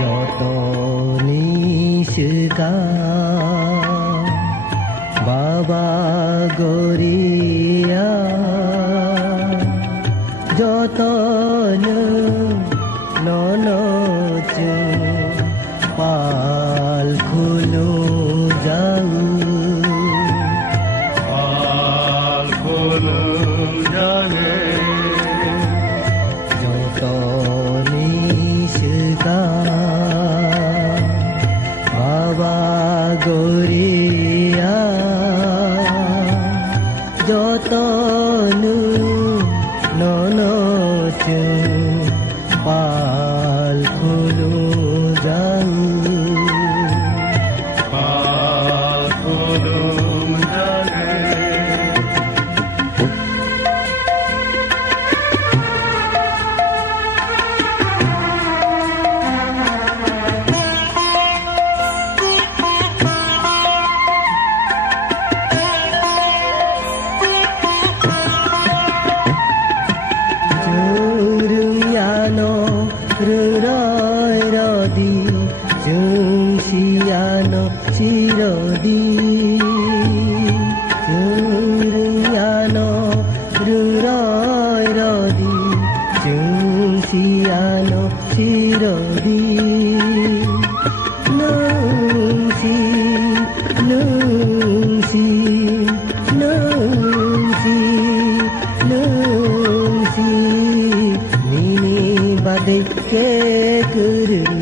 যত নিশকা বাবা গরিয়া যতন ননচু পাল খুলু যাও পাল খুলু যাগে যত নিশকা বাবা গরিয়া যতনু ননচু পাল খুলু যাও পাল খুলু যাগে Rurai rodi jung siano sirodi Suriano rurai rodi jung siano sirodi Nungsi nungsi nungsi nungsi Nini badai ke kuru